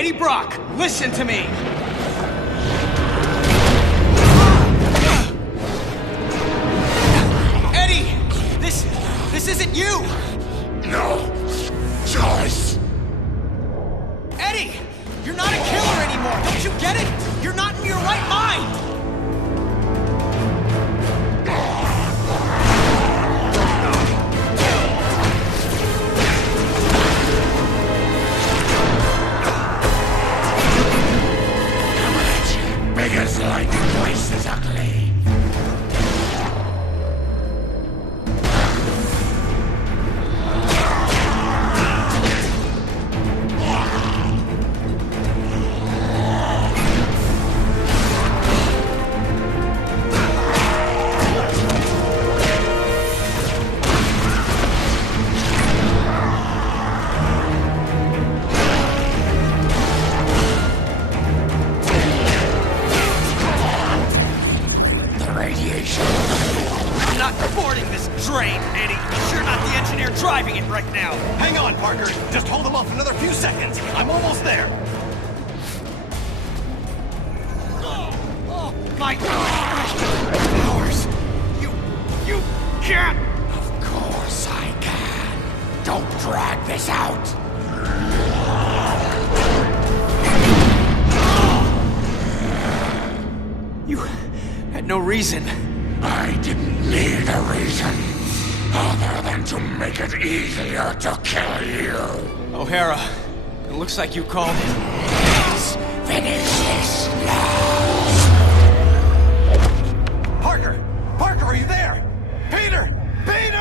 Eddie Brock, listen to me! Eddie! This isn't you! No choice. Eddie! You're not a killer anymore! Don't you get it? You're not in your right mind! Biggest lightning place is ugly. I'm not boarding this train, Eddie. You're not the engineer driving it right now. Hang on, Parker. Just hold them off another few seconds. I'm almost there. Oh my powers! You can't! Of course I can. Don't drag this out. You had no reason. I didn't need a reason, other than to make it easier to kill you. O'Hara, it looks like you called it. Let's finish this now. Parker! Parker, are you there? Peter! Peter!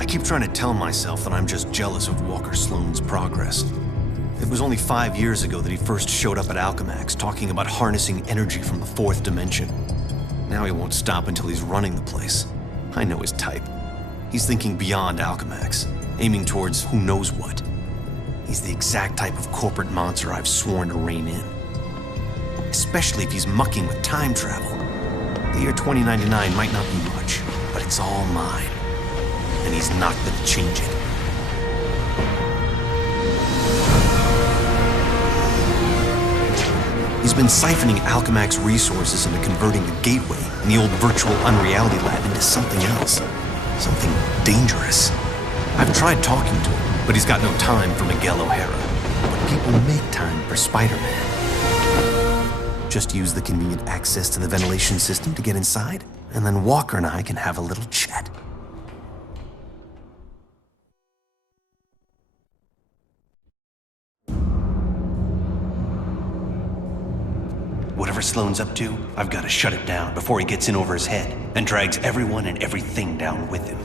I keep trying to tell myself that I'm just jealous of Walker Sloane's progress. It was only 5 years ago that he first showed up at Alchemax talking about harnessing energy from the fourth dimension. Now he won't stop until he's running the place. I know his type. He's thinking beyond Alchemax, aiming towards who knows what. He's the exact type of corporate monster I've sworn to rein in. Especially if he's mucking with time travel. The year 2099 might not be much, but it's all mine. And he's not gonna change it. He's been siphoning Alchemax resources into converting the Gateway and the old virtual unreality lab into something else. Something dangerous. I've tried talking to him, but he's got no time for Miguel O'Hara. But people make time for Spider-Man. Just use the convenient access to the ventilation system to get inside, and then Walker and I can have a little chat. Whatever Sloane's up to, I've got to shut it down before he gets in over his head and drags everyone and everything down with him.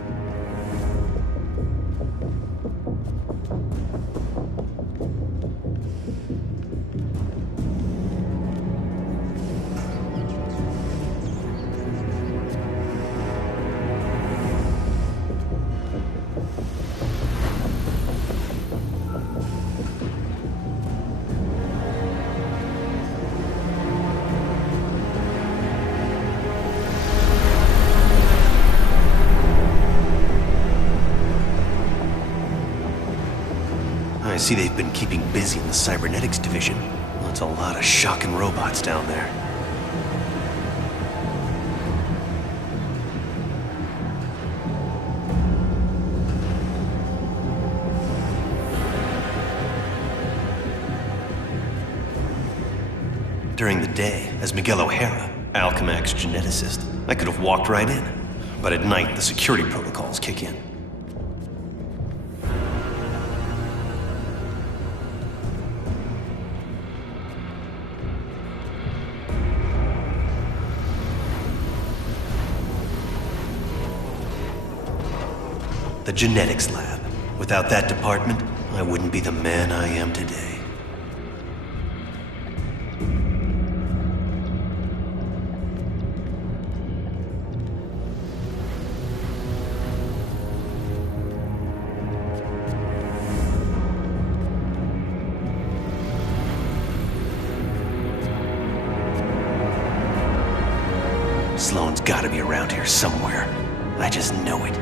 I see they've been keeping busy in the cybernetics division. Well, that's a lot of shocking robots down there. During the day, as Miguel O'Hara, Alchemax geneticist, I could have walked right in. But at night, the security protocols kick in. The genetics lab. Without that department, I wouldn't be the man I am today. You've got to be around here somewhere. I just know it.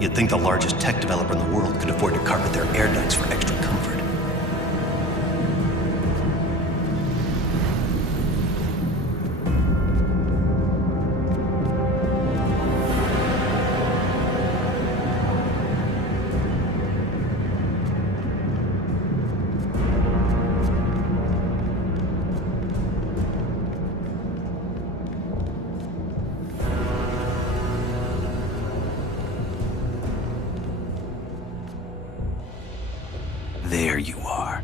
You'd think the largest tech developer in the world could afford to carpet their air ducts for extra comfort. There you are.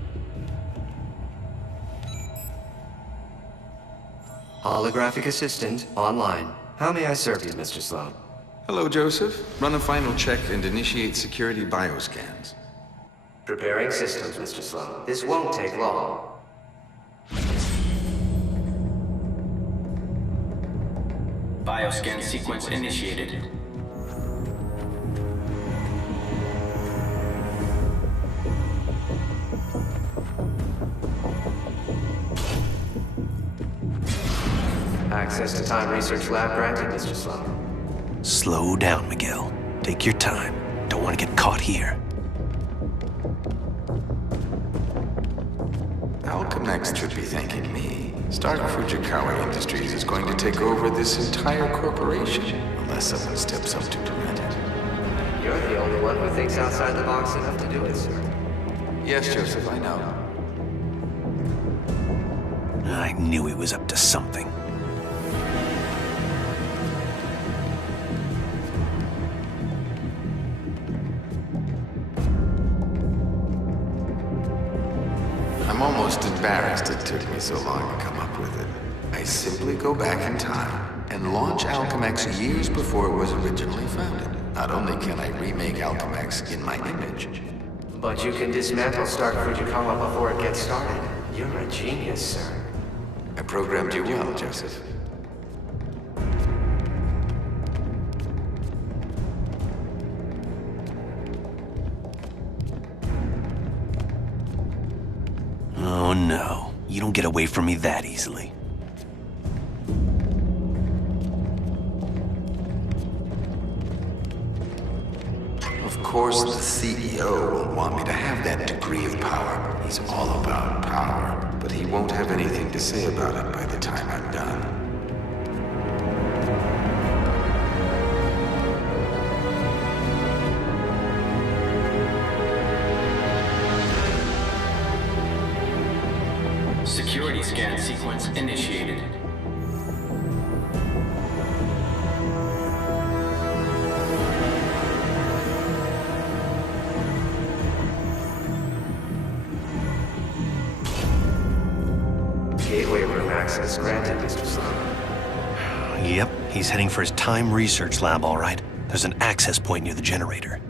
Holographic assistant online. How may I serve you, Mr. Sloan? Hello, Joseph. Run a final check and initiate security bioscans. Preparing systems, Mr. Sloan. This won't take long. Bioscan sequence initiated. Access to Time Research Lab granted, Mr. Sloan. Slow down, Miguel. Take your time. Don't want to get caught here. Alchemax should be thanking me. Stark Fujikawa Industries is going to take over this entire corporation, unless someone steps up to prevent it. You're the only one who thinks outside the box enough to do it, sir. Yes, Joseph, I know. I knew he was up to something. I'm almost embarrassed it took me so long to come up with it. I simply go back in time and launch Alchemax years before it was originally founded. Not only can I remake Alchemax in my image, But you can dismantle Stark Fujikawa before it gets started. You're a genius, sir. I programmed you well, Joseph. Oh no, you don't get away from me that easily. Of course, the CEO will want me to have that degree of power. He's all about power, but he won't have anything to say about it by the time I'm done. Security scan sequence initiated. Gateway room access granted, Mr. Sloan. Yep, he's heading for his time research lab, all right. There's an access point near the generator.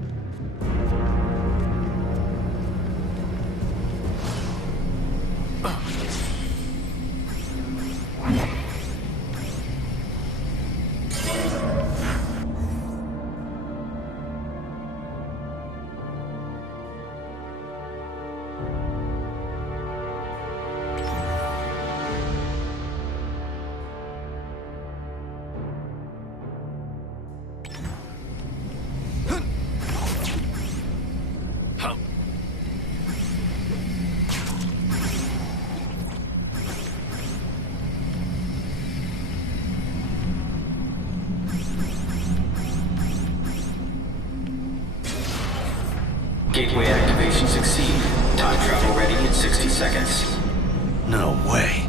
Gateway activation succeed. Time travel ready in 60 seconds. No way.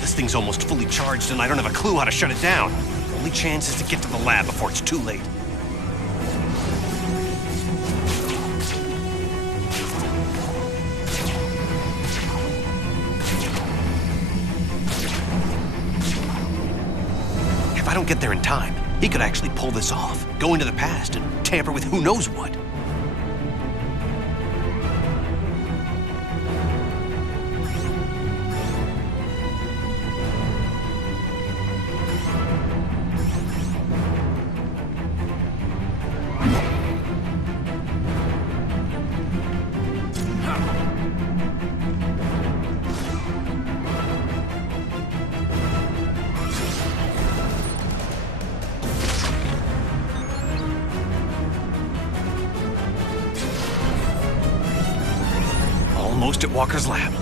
This thing's almost fully charged and I don't have a clue how to shut it down. The only chance is to get to the lab before it's too late. If I don't get there in time, He could actually pull this off, go into the past and tamper with who knows what. Almost at Walker's lab.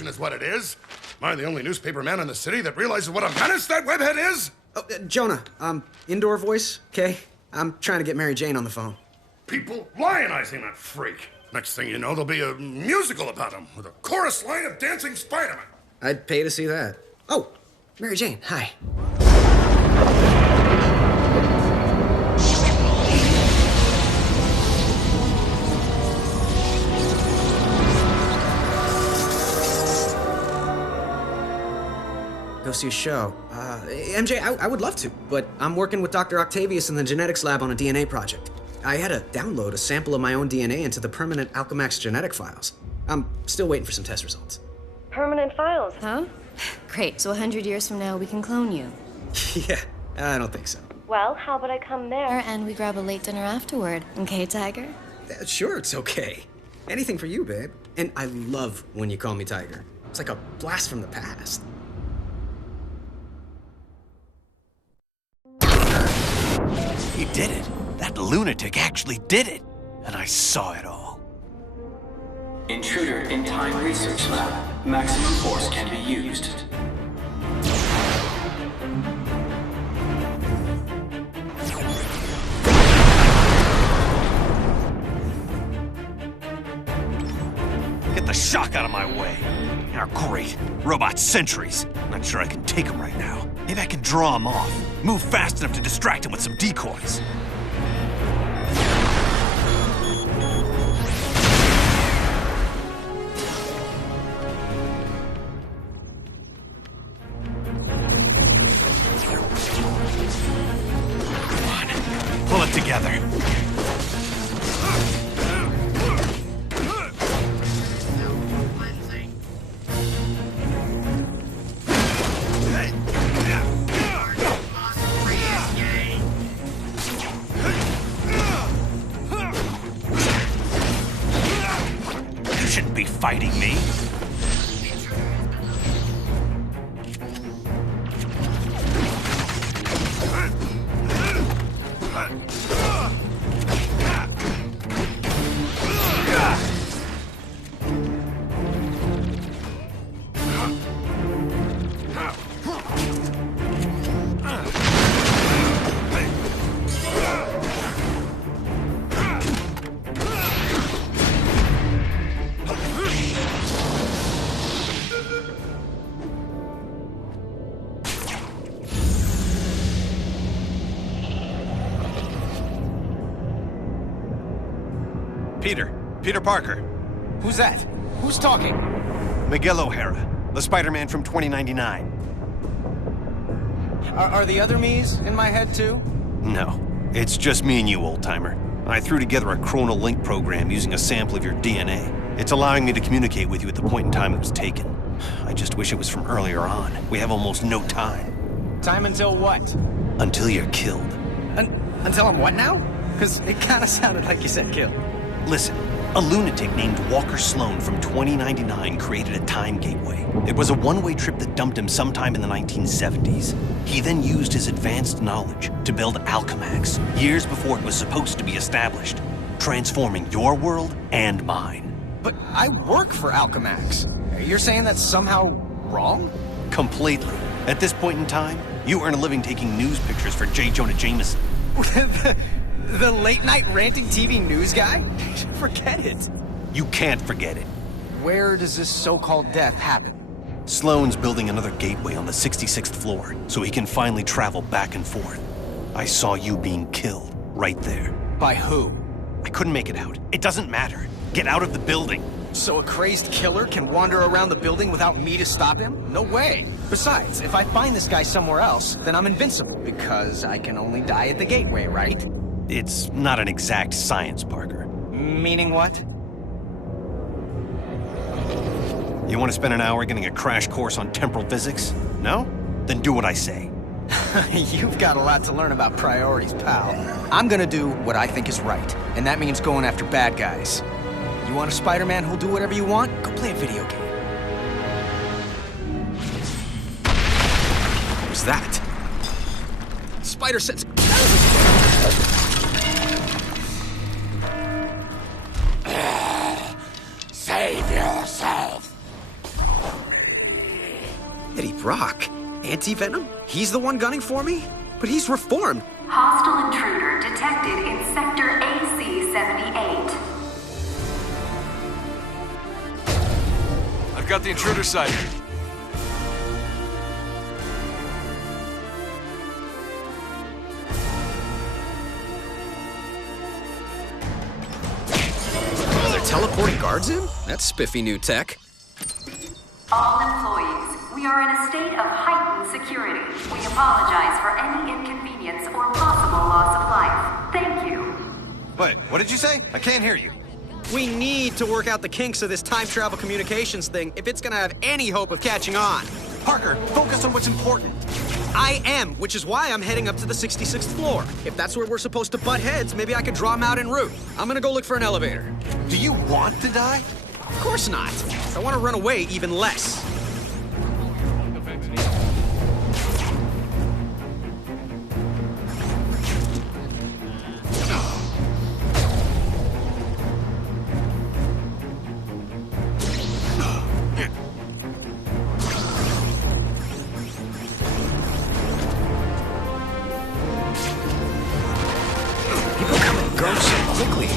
Is what it is. Am I the only newspaper man in the city that realizes what a menace that webhead is? Oh, Jonah, indoor voice, okay? I'm trying to get Mary Jane on the phone. People lionizing that freak. Next thing you know, there'll be a musical about him with a chorus line of dancing Spider-Man. I'd pay to see that. Oh, Mary Jane, hi. Go see a show. MJ, I would love to, but I'm working with Dr. Octavius in the genetics lab on a DNA project. I had to download a sample of my own DNA into the permanent Alchemax genetic files. I'm still waiting for some test results. Permanent files, huh? Great, so 100 years from now we can clone you. Yeah, I don't think so. Well, how about I come there and we grab a late dinner afterward, okay, Tiger? Sure, it's okay. Anything for you, babe. And I love when you call me Tiger. It's like a blast from the past. He did it. That lunatic actually did it. And I saw it all. Intruder in time research lab. Maximum force can be used. Get the shock out of my way. Are great. Robot sentries. Not sure I can take them right now. Maybe I can draw them off. Move fast enough to distract them with some decoys. Come on. Pull it together. Fighting me? Peter Parker. Who's that? Who's talking? Miguel O'Hara, the Spider-Man from 2099. Are the other me's in my head too? No, it's just me and you, old-timer. I threw together a chronal link program using a sample of your DNA. It's allowing me to communicate with you at the point in time it was taken. I just wish it was from earlier on. We have almost no time. Time until what? Until you're killed. Until I'm what now? Because it kind of sounded like you said kill. Listen, a lunatic named Walker Sloan from 2099 created a time gateway. It was a one-way trip that dumped him sometime in the 1970s. He then used his advanced knowledge to build Alchemax, years before it was supposed to be established, transforming your world and mine. But I work for Alchemax. You're saying that's somehow wrong? Completely. At this point in time, you earn a living taking news pictures for J. Jonah Jameson. The late-night ranting TV news guy? Forget it. You can't forget it. Where does this so-called death happen? Sloan's building another gateway on the 66th floor, so he can finally travel back and forth. I saw you being killed, right there. By who? I couldn't make it out. It doesn't matter. Get out of the building. So a crazed killer can wander around the building without me to stop him? No way. Besides, if I find this guy somewhere else, then I'm invincible, because I can only die at the gateway, right? It's not an exact science, Parker. Meaning what? You want to spend an hour getting a crash course on temporal physics? No? Then do what I say. You've got a lot to learn about priorities, pal. I'm gonna do what I think is right, and that means going after bad guys. You want a Spider-Man who'll do whatever you want? Go play a video game. What was that? Spider sense. Save yourself. Eddie Brock? Anti-Venom? He's the one gunning for me? But he's reformed. Hostile intruder detected in Sector AC-78. I've got the intruder sighted. Are there teleporting guards in? That's spiffy new tech. All employees, we are in a state of heightened security. We apologize for any inconvenience or possible loss of life. Thank you. Wait, what did you say? I can't hear you. We need to work out the kinks of this time travel communications thing if it's gonna have any hope of catching on. Parker, focus on what's important. I am, which is why I'm heading up to the 66th floor. If that's where we're supposed to butt heads, maybe I could draw him out en route. I'm gonna go look for an elevator. Do you want to die? Of course not. I want to run away even less. People come and go so quickly.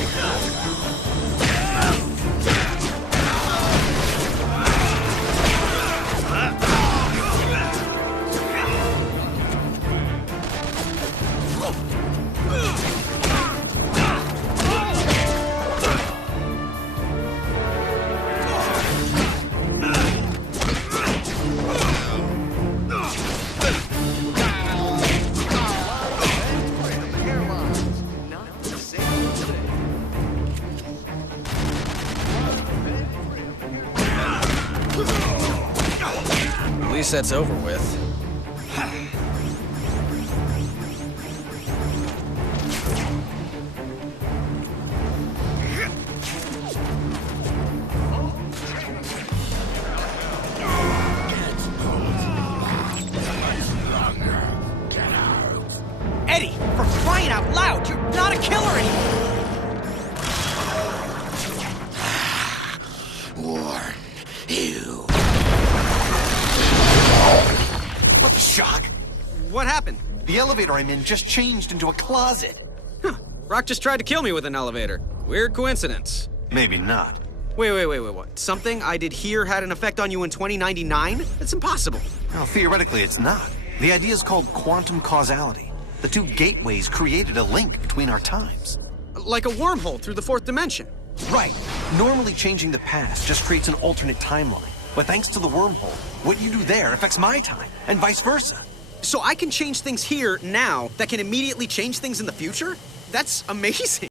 At least that's over with. Eddie, for crying out loud, you're not a killer anymore! Warn you. What the shock? What happened? The elevator I'm in just changed into a closet. Huh. Rock just tried to kill me with an elevator. Weird coincidence. Maybe not. Wait, what? Something I did here had an effect on you in 2099? That's impossible. Well, theoretically, it's not. The idea is called quantum causality. The two gateways created a link between our times. Like a wormhole through the fourth dimension. Right. Normally changing the past just creates an alternate timeline. But thanks to the wormhole, what you do there affects my time, and vice versa. So I can change things here now that can immediately change things in the future? That's amazing.